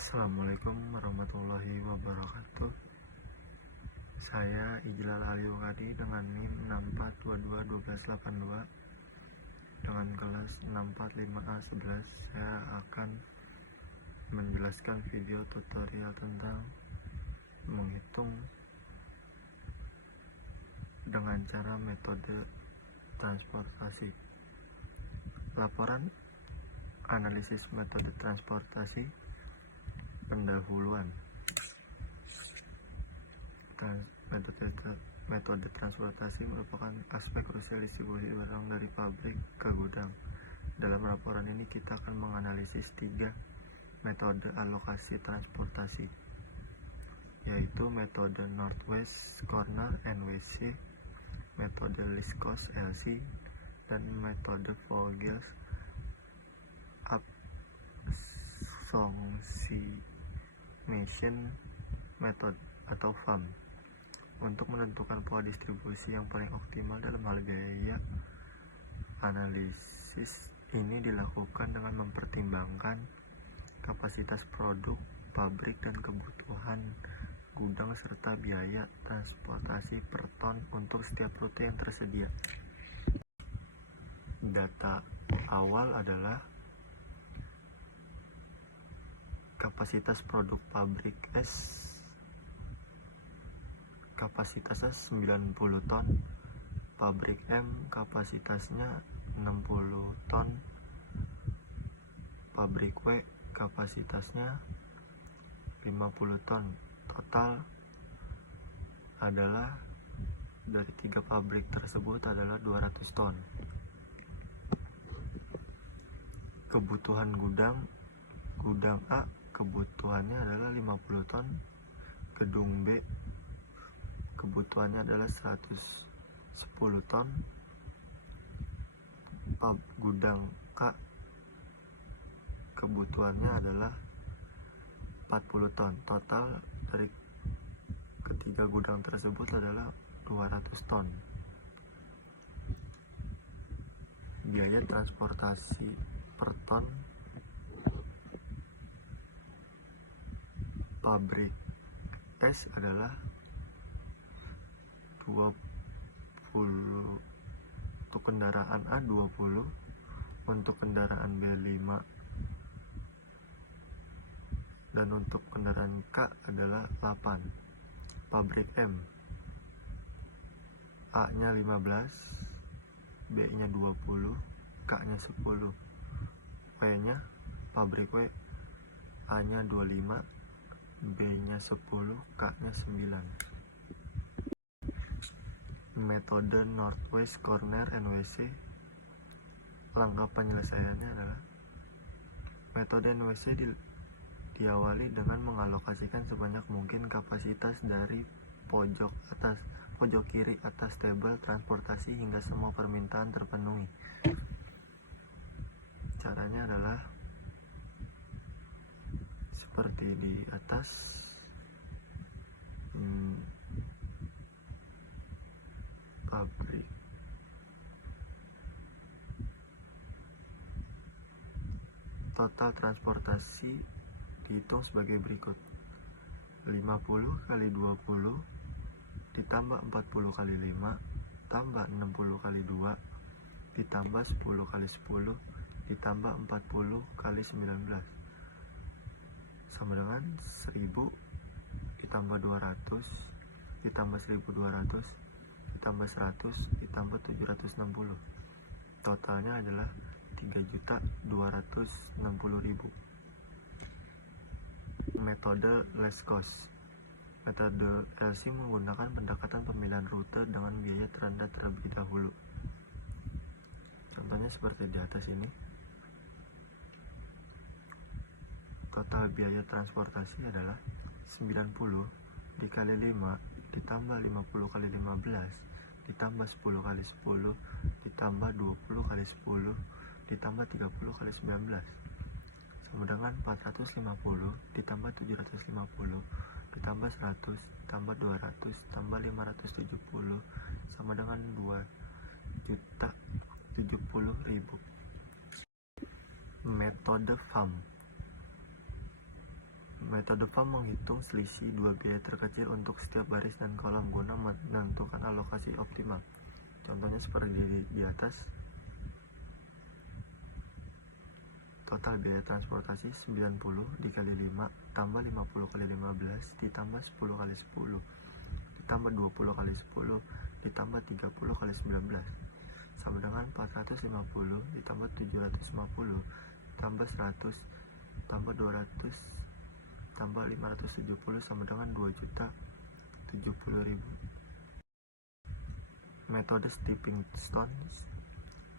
Assalamualaikum warahmatullahi wabarakatuh. Saya Ijlal Aliukadi dengan NIM 64221282 dengan kelas 645A11. Saya akan menjelaskan video tutorial tentang menghitung dengan cara metode transportasi. Laporan analisis metode transportasi. Pendahuluan. Metode transportasi merupakan aspek krusial distribusi barang dari pabrik ke gudang. Dalam laporan ini kita akan menganalisis 3 metode alokasi transportasi, yaitu metode Northwest Corner NWC, metode Least Cost LC, dan metode Vogels Approximation Method atau FAM untuk menentukan pola distribusi yang paling optimal dalam hal biaya. Analisis ini dilakukan dengan mempertimbangkan kapasitas produk pabrik dan kebutuhan gudang serta biaya transportasi per ton untuk setiap rute yang tersedia. Data awal adalah kapasitas produk pabrik S, kapasitasnya 90 ton, pabrik M kapasitasnya 60 ton, pabrik W kapasitasnya 50 ton. Total adalah dari 3 pabrik tersebut adalah 200 ton. Kebutuhan gudang A kebutuhannya adalah 50 ton, gedung B kebutuhannya adalah 110 ton, gudang K kebutuhannya adalah 40 ton. Total dari ketiga gudang tersebut adalah 200 ton. Biaya transportasi per ton pabrik S adalah 20, untuk kendaraan A 20, untuk kendaraan B 5, dan untuk kendaraan K adalah 8. Pabrik M A nya 15, B nya 20, K nya 10. W nya pabrik W A nya 25, B nya 10, K nya 9. Metode Northwest Corner NWC. Langkah penyelesaiannya adalah metode NWC diawali dengan mengalokasikan sebanyak mungkin kapasitas dari pojok kiri atas tabel transportasi hingga semua permintaan terpenuhi. Caranya adalah seperti di atas. Pabrik total transportasi dihitung sebagai berikut: 50 kali 20 ditambah 40 kali 5 tambah 60 kali 2 ditambah 10 kali 10 ditambah 40 kali 19 sama dengan 1000 ditambah 200 ditambah 1200 ditambah 100 ditambah 760. Totalnya adalah 3.260.000. Metode Least Cost. Metode LC menggunakan pendekatan pemilihan rute dengan biaya terendah terlebih dahulu. Contohnya seperti di atas ini. Total biaya transportasi adalah 90 dikali 5 ditambah 50 kali 15 ditambah 10 kali 10 ditambah 20 kali 10 ditambah 30 kali 19 sama dengan 450 ditambah 750 ditambah 100 ditambah 200 tambah 570 sama dengan 2.070.000. Metode FAM. Metode FAM menghitung selisih dua biaya terkecil untuk setiap baris dan kolom guna menentukan alokasi optimal. Contohnya seperti di atas. Total biaya transportasi 90 dikali 5 tambah 50 kali 15 ditambah 10 kali 10 ditambah 20 kali 10 ditambah 30 kali 19 sama dengan 450 ditambah 750 tambah 100 tambah 200 tambah 570 sama dengan 2.070.000. Metode stepping stone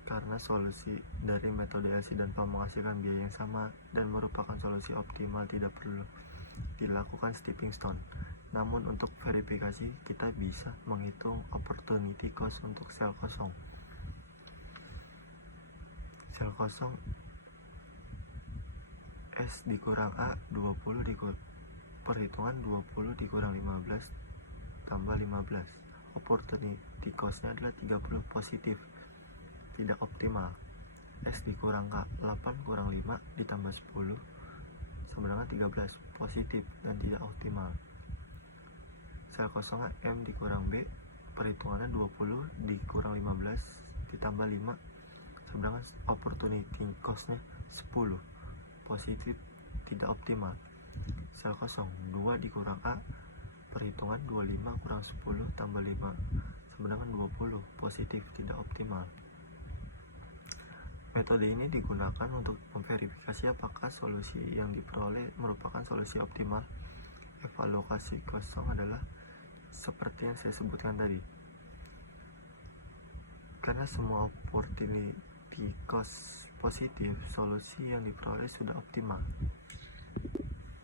karena solusi dari metode LC dan FAM menghasilkan biaya yang sama dan merupakan solusi optimal, tidak perlu dilakukan stepping stone. Namun untuk verifikasi kita bisa menghitung opportunity cost untuk sel kosong. Sel kosong S dikurang A 20 perhitungan 20 dikurang 15 tambah 15. Opportunity cost-nya adalah 30 positif, tidak optimal. S dikurang K 8 kurang 5 ditambah 10 sama dengan 13, positif dan tidak optimal. Sel kosongnya M dikurang B, perhitungannya 20 dikurang 15 ditambah 5 sama dengan opportunity cost-nya 10, positif, tidak optimal. Sel kosong 2 dikurang A, perhitungan 25 kurang 10 tambah 5 sama dengan 20, positif, tidak optimal. Metode ini digunakan untuk memverifikasi apakah solusi yang diperoleh merupakan solusi optimal. Evaluasi kosong adalah seperti yang saya sebutkan tadi. Karena semua opportunity cost positif, solusi yang diperoleh sudah optimal.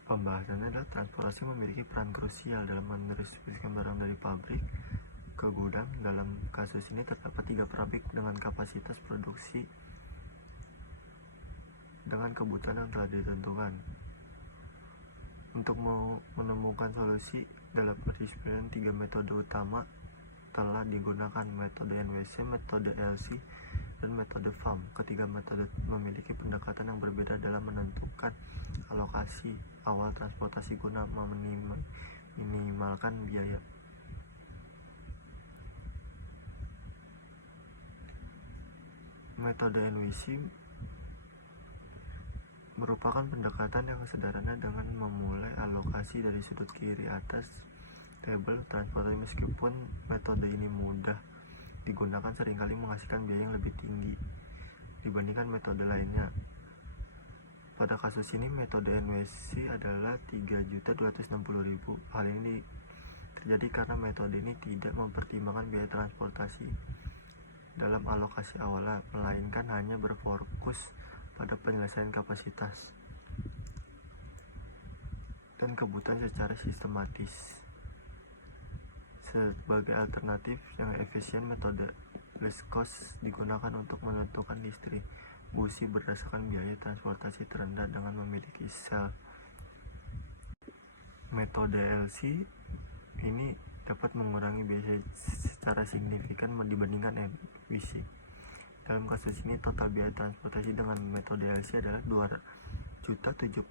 Pembahasannya adalah transportasi memiliki peran krusial dalam mendistribusikan barang dari pabrik ke gudang. Dalam kasus ini terdapat 3 pabrik dengan kapasitas produksi dengan kebutuhan yang telah ditentukan. Untuk menemukan solusi dalam pendisiplinan 3 metode utama telah digunakan, metode NWC, metode LC, dan metode FAM. Ketiga metode memiliki pendekatan yang berbeda dalam menentukan alokasi awal transportasi guna meminimalkan biaya. Metode NWC merupakan pendekatan yang sederhana dengan memulai alokasi dari sudut kiri atas tabel transportasi. Meskipun metode ini mudah digunakan, seringkali menghasilkan biaya yang lebih tinggi dibandingkan metode lainnya. Pada kasus ini metode NWC adalah 3.260.000. Hal ini terjadi karena metode ini tidak mempertimbangkan biaya transportasi dalam alokasi awal, melainkan hanya berfokus pada penyelesaian kapasitas dan kebutuhan secara sistematis. Sebagai alternatif yang efisien, metode least cost digunakan untuk menentukan distribusi berdasarkan biaya transportasi terendah dengan memiliki sel. Metode LC ini dapat mengurangi biaya secara signifikan dibandingkan NWC. Dalam kasus ini total biaya transportasi dengan metode LC adalah 2.070.000.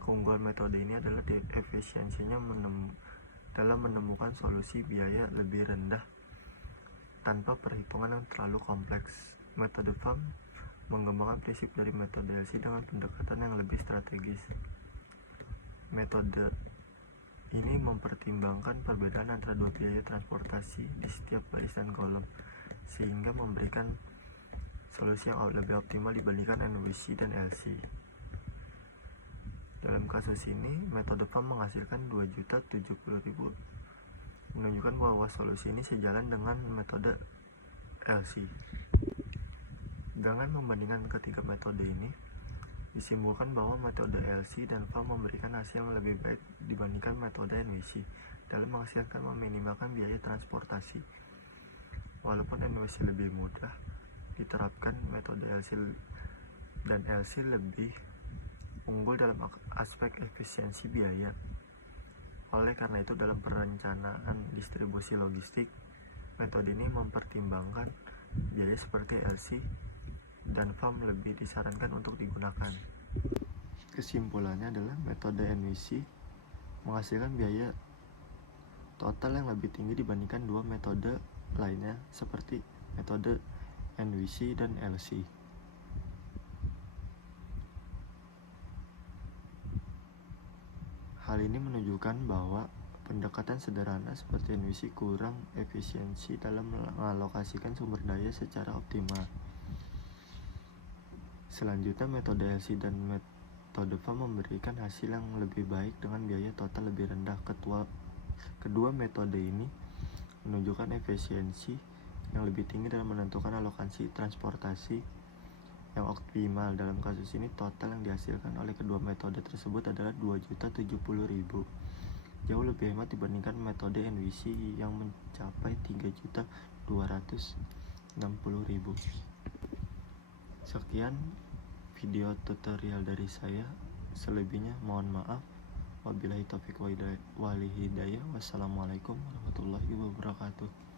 Keunggulan metode ini adalah efisiensinya dalam menemukan solusi biaya lebih rendah tanpa perhitungan yang terlalu kompleks. Metode FAM mengembangkan prinsip dari metode LC dengan pendekatan yang lebih strategis. Metode ini mempertimbangkan perbedaan antara dua biaya transportasi di setiap baris dan kolom, sehingga memberikan solusi yang lebih optimal dibandingkan NWC dan LC. Dalam kasus ini, metode FAM menghasilkan 2.070.000, menunjukkan bahwa solusi ini sejalan dengan metode LC. Dengan membandingkan ketiga metode ini, disimpulkan bahwa metode LC dan FAM memberikan hasil yang lebih baik dibandingkan metode NWC dalam menghasilkan meminimalkan biaya transportasi. Walaupun NWC lebih mudah diterapkan, metode LC dan LC lebih unggul dalam aspek efisiensi biaya. Oleh karena itu, dalam perencanaan distribusi logistik, metode ini mempertimbangkan biaya seperti LC dan FAM lebih disarankan untuk digunakan. Kesimpulannya adalah metode NWC menghasilkan biaya total yang lebih tinggi dibandingkan dua metode lainnya seperti metode NWC dan LC. Hal ini menunjukkan bahwa pendekatan sederhana seperti NWC kurang efisiensi dalam mengalokasikan sumber daya secara optimal. Selanjutnya, metode LC dan metode FAM memberikan hasil yang lebih baik dengan biaya total lebih rendah. Kedua metode ini menunjukkan efisiensi yang lebih tinggi dalam menentukan alokasi transportasi yang optimal. Dalam kasus ini, total yang dihasilkan oleh kedua metode tersebut adalah 2.070.000. Jauh lebih hemat dibandingkan metode NWC yang mencapai 3.260.000. Sekian video tutorial dari saya. Selebihnya mohon maaf. Wabillahi taufiq wal hidayah. Wassalamualaikum warahmatullahi wabarakatuh.